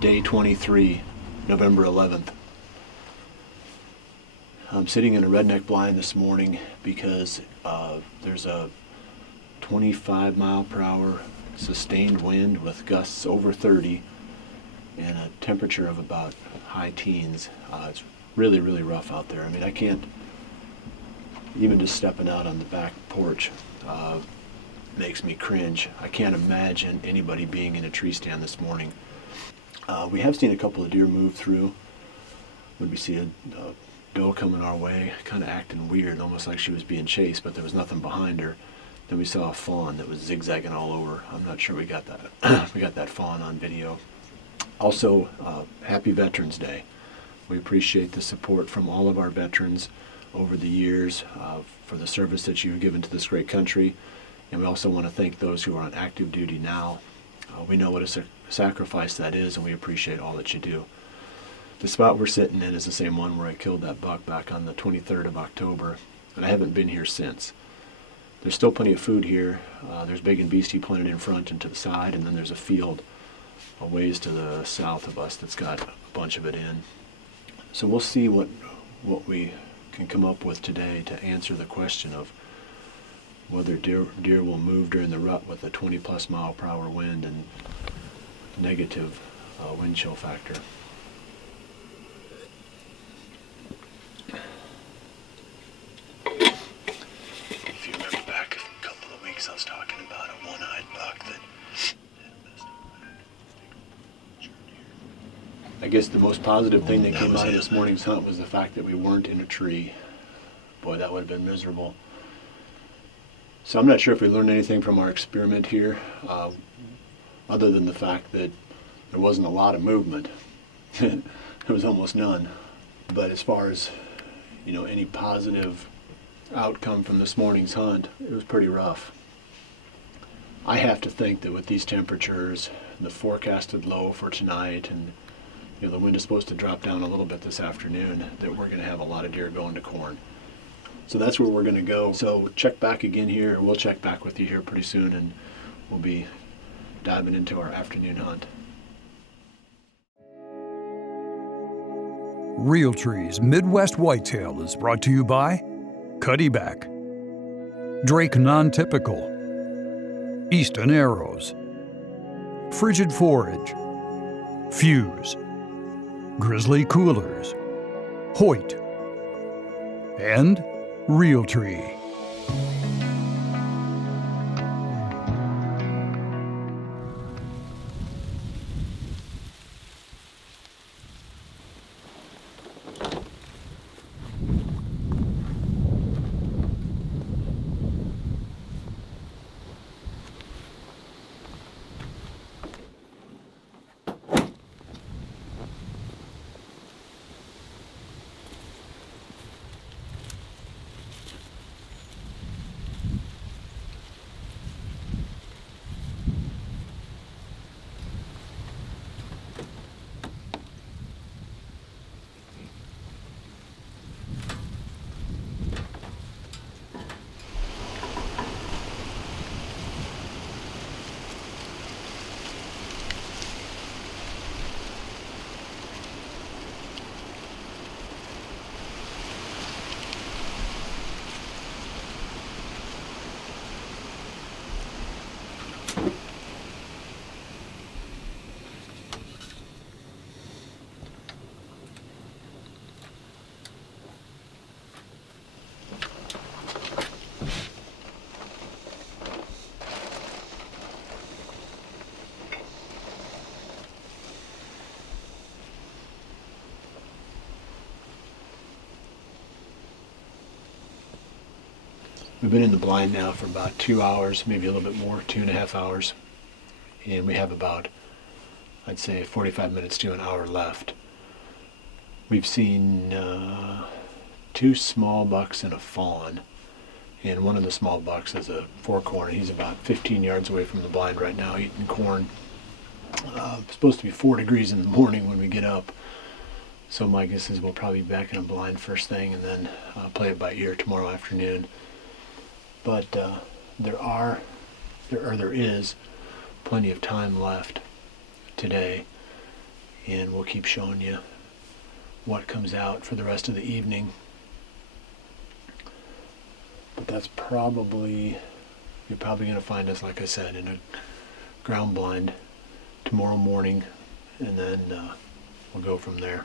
Day 23, November 11th. I'm sitting in a redneck blind this morning because there's a 25 mile per hour sustained wind with gusts over 30 and a temperature of about high teens. It's really, really rough out there. I mean, I can't, even just stepping out on the back porch makes me cringe. I can't imagine anybody being in a tree stand this morning. We have seen a couple of deer move through. When we see a doe coming our way, kind of acting weird, almost like she was being chased, but there was nothing behind her. Then we saw a fawn that was zigzagging all over. I'm not sure we got that. We got that fawn on video. Also, happy Veterans Day. We appreciate the support from all of our veterans over the years for the service that you've given to this great country. And we also want to thank those who are on active duty now. We know what a sacrifice that is, and we appreciate all that you do. The spot we're sitting in is the same one where I killed that buck back on the 23rd of October, and I haven't been here since. There's still plenty of food here. There's big and beastie planted in front and to the side, and then there's a field a ways to the south of us that's got a bunch of it in. So we'll see what we can come up with today to answer the question of whether deer will move during the rut with a 20 plus mile per hour wind and negative wind chill factor. If you remember back a couple of weeks, I was talking about a one-eyed buck that I guess the most positive thing that came out of this morning's hunt was the fact that we weren't in a tree. Boy, that would have been miserable. So I'm not sure if we learned anything from our experiment here, other than the fact that there wasn't a lot of movement. There was almost none. But as far as, any positive outcome from this morning's hunt, it was pretty rough. I have to think that with these temperatures, the forecasted low for tonight, and the wind is supposed to drop down a little bit this afternoon, that we're going to have a lot of deer going to corn. So that's where we're going to go. So check back again here. We'll check back with you here pretty soon, and we'll be diving into our afternoon hunt. Realtree's Midwest Whitetail is brought to you by Cuddyback, Drake Non-Typical, Easton Arrows, Frigid Forage, Fuse, Grizzly Coolers, Hoyt, and Realtree. We've been in the blind now for about 2 hours, maybe a little bit more, 2.5 hours. And we have about, I'd say, 45 minutes to an hour left. We've seen 2 small bucks and a fawn. And one of the small bucks is a forkhorn. He's about 15 yards away from the blind right now, eating corn. It's supposed to be 4 degrees in the morning when we get up. So my guess is we'll probably be back in a blind first thing and then play it by ear tomorrow afternoon. But there is plenty of time left today, and we'll keep showing you what comes out for the rest of the evening. But that's probably, you're probably going to find us, like I said, in a ground blind tomorrow morning, and then we'll go from there.